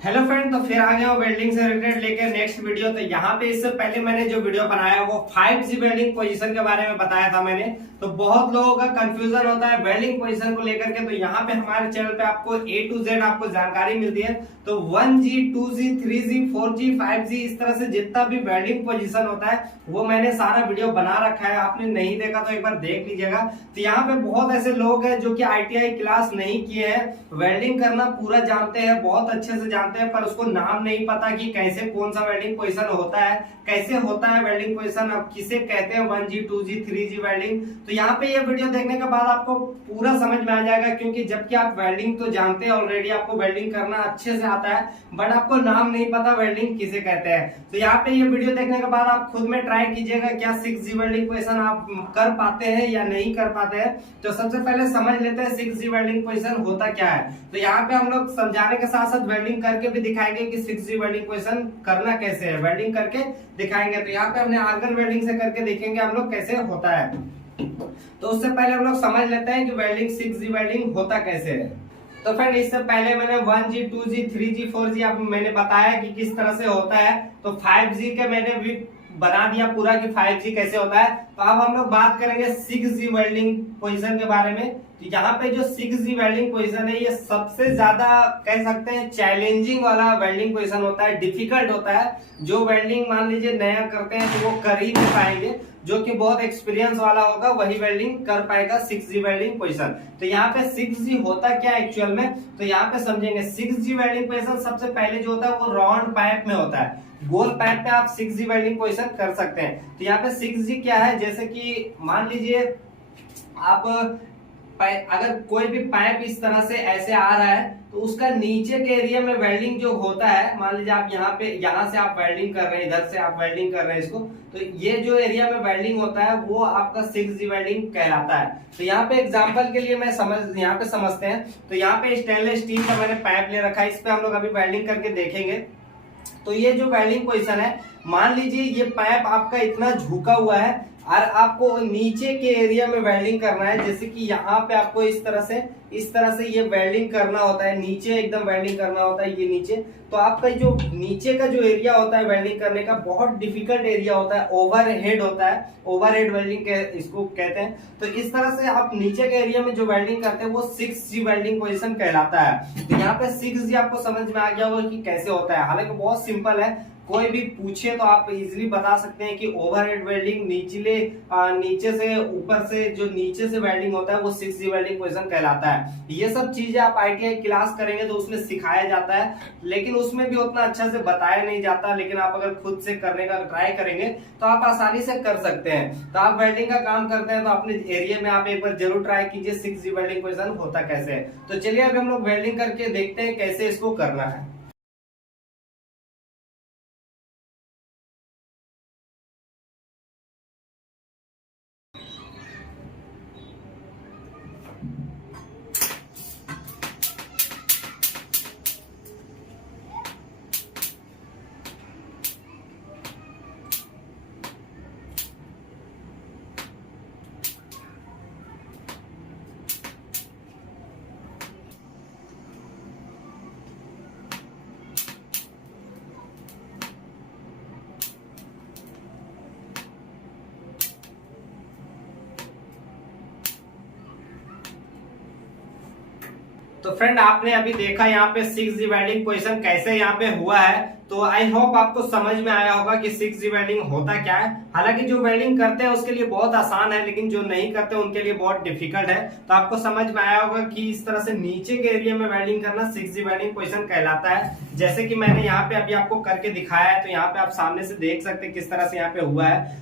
Hello friend, तो फिर आ गया हूँ वेल्डिंग से रिलेटेड लेकर नेक्स्ट वीडियो। तो यहाँ पे इससे पहले मैंने जो वीडियो बनाया वो 5G वेल्डिंग पोजीशन के बारे में बताया था मैंने। तो बहुत लोगों का कंफ्यूजन होता है वेल्डिंग पोजीशन को लेकर के। तो यहाँ पे हमारे चैनल पे आपको A to Z आपको जानकारी मिलती है। तो 1G 2G 3G 4G 5G इस तरह से जितना भी वेल्डिंग पोजीशन होता है वो मैंने सारा वीडियो बना रखा है। आपने नहीं देखा तो एक बार देख लीजिएगा। तो यहाँ पे बहुत ऐसे लोग हैं जो कि ITI क्लास नहीं किए हैं, वेल्डिंग करना पूरा जानते हैं, बहुत अच्छे से जानते हैं, पर उसको नाम नहीं पता कि कैसे कौन सा वेल्डिंग पोजीशन होता है, कैसे होता है वेल्डिंग पोजीशन, अब किसे कहते हैं 1G 2G 3G वेल्डिंग। तो यहाँ पे ये वीडियो देखने के बाद आपको पूरा समझ में आ जाएगा, क्योंकि जबकि आप वेल्डिंग तो जानते हैं ऑलरेडी, आपको वेल्डिंग करना अच्छे से आता है, बट आपको नाम नहीं पता वेल्डिंग किसे कहते हैं। तो यहाँ पे ये वीडियो देखने के बाद आप खुद में ट्राई कीजिएगा क्या 6G वेल्डिंग पोजीशन आप कर पाते हैं या नहीं कर पाते हैं। तो सबसे पहले समझ लेते हैं 6G वेल्डिंग पोजीशन होता क्या है। तो यहाँ पे हम लोग समझाने के साथ साथ वेल्डिंग करके भी दिखाएंगे कि 6G वेल्डिंग पोजीशन करना कैसे है, वेल्डिंग करके दिखाएंगे। तो यहाँ पे हमने आर्गन वेल्डिंग से करके देखेंगे हम लोग कैसे होता है। तो उससे पहले हम लोग समझ लेते हैं कि वेल्डिंग 6G वेल्डिंग होता कैसे है। तो फ्रेंड, इससे पहले मैंने 1G 2G 3G 4G आप मैंने बताया कि किस तरह से होता है। तो 5G के मैंने भी बना दिया पूरा कि 5G कैसे होता है। तो अब हम लोग बात करेंगे 6G वेल्डिंग पोजीशन के बारे में। तो यहाँ पे जो 6G वेल्डिंग पोजीशन है ये सबसे ज्यादा कह सकते हैं चैलेंजिंग वाला वेल्डिंग पोजीशन होता है, डिफिकल्ट होता है। जो वेल्डिंग मान लीजिए नया करते हैं तो वो कर ही नहीं पाएंगे, जो कि बहुत एक्सपीरियंस वाला होगा वही वेल्डिंग कर पाएगा 6G वेल्डिंग पोजीशन। तो यहाँ पे 6G होता क्या एक्चुअल में, तो यहाँ पे समझेंगे 6G वेल्डिंग पोजीशन सबसे पहले जो होता है वो राउंड पाइप में होता है, गोल पाइप में आप 6G वेल्डिंग पोजीशन कर सकते हैं। तो यहाँ पे 6G क्या है, जैसे कि मान लीजिए आप अगर कोई भी पाइप इस तरह से ऐसे आ रहा है तो उसका नीचे के एरिया में वेल्डिंग जो होता है, मान लीजिए आप यहाँ से आप वेल्डिंग कर रहे हैं, इधर से आप वेल्डिंग कर रहे हैं इसको, तो ये जो एरिया में वेल्डिंग होता है वो आपका 6G वेल्डिंग कहलाता है। तो यहाँ पे एग्जांपल के लिए यहाँ पे समझते हैं। तो यहाँ पे स्टेनलेस स्टील का मैंने पाइप ले रखा है, इस पे हम लोग अभी वेल्डिंग करके देखेंगे। तो ये जो वेल्डिंग पोजीशन है, मान लीजिए ये पाइप आपका इतना झुका हुआ है और आपको नीचे के एरिया में वेल्डिंग करना है, जैसे कि यहाँ पे आपको इस तरह से ये वेल्डिंग करना होता है, नीचे एकदम वेल्डिंग करना होता है ये नीचे। तो आपका जो नीचे का जो एरिया होता है वेल्डिंग करने का बहुत डिफिकल्ट एरिया होता है, ओवरहेड होता है, ओवरहेड वेल्डिंग इसको कहते हैं। तो इस तरह से आप नीचे के एरिया में जो वेल्डिंग करते हैं वो 6G वेल्डिंग पोजीशन कहलाता है। तो यहाँ पे 6G आपको समझ में आ गया होगा कि कैसे होता है, हालांकि बहुत सिंपल है, कोई भी पूछे तो आप इजीली बता सकते हैं कि ओवरहेड वेल्डिंग नीचे से ऊपर से जो नीचे से वेल्डिंग होता है वो 6G वेल्डिंग पोजीशन कहलाता है। ये सब चीजें आप ITI क्लास करेंगे तो उसमें सिखाया जाता है, लेकिन उसमें भी उतना अच्छा से बताया नहीं जाता। लेकिन आप अगर खुद से करने का ट्राई करेंगे तो आप आसानी से कर सकते हैं। तो आप वेल्डिंग का काम करते हैं तो अपने एरिया में आप एक बार जरूर ट्राई कीजिए 6G वेल्डिंग पोजीशन होता कैसे है। तो चलिए अभी हम लोग वेल्डिंग करके देखते हैं कैसे इसको करना है। तो फ्रेंड, आपने अभी देखा यहाँ पे 6G वेल्डिंग पोजीशन कैसे यहाँ पे हुआ है। तो आई होप आपको समझ में आया होगा कि 6G वेल्डिंग होता क्या है। हालांकि जो वेल्डिंग करते हैं उसके लिए बहुत आसान है, लेकिन जो नहीं करते उनके लिए बहुत डिफिकल्ट है। तो आपको समझ में आया होगा कि इस तरह से नीचे के एरिया में वेल्डिंग करना 6G वेल्डिंग पोजीशन कहलाता है। जैसे कि मैंने यहाँ पे अभी आपको करके दिखाया है, तो यहाँ पे आप सामने से देख सकते हैं किस तरह से यहाँ पे हुआ है।